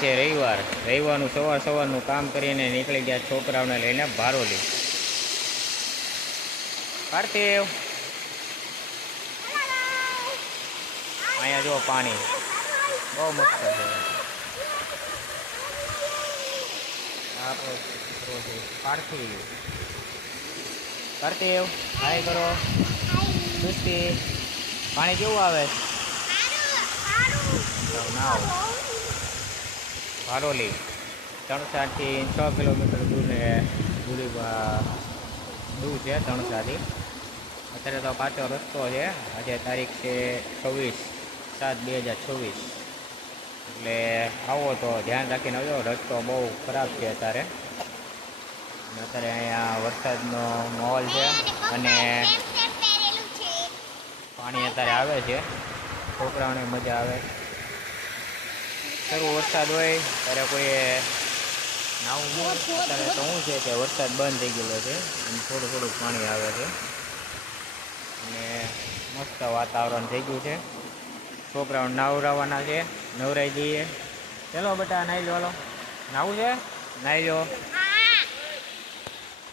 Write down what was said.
છે રવિવાર. રવિવારનું સવારનું કામ કરીને નીકળી ગયા છોકરાઓને લઈને બારોલી. કાર્તિવ, અહીંયા જો પાણી બહુ મસ્ત છે. પાર્થિવ, કાર્તિવ હાય કરો. સુસ્તી પાણી કેવું આવે? નાવ બારોલી 3-4થી 6 કિલોમીટર દૂર છે. 3-4થી અત્યારે તો કાચો રસ્તો છે. આજે તારીખ છે 26/7/2024. એટલે આવો તો ધ્યાન રાખીને આવજો. રસ્તો બહુ ખરાબ છે અત્યારે. અહીંયા વરસાદનો માહોલ છે અને પાણી અત્યારે આવે છે. છોકરાઓને મજા આવે. શરૂ વરસાદ હોય ત્યારે કોઈ નાવું. અત્યારે તો શું છે કે વરસાદ બંધ થઈ ગયેલો છે અને થોડું પાણી આવે છે અને મસ્ત વાતાવરણ થઈ ગયું છે. છોકરાઓ નવરાવાના છે. નવરાઈ જઈએ. ચલો બેટા નાહી લો. નાવું છે? નાહી લો.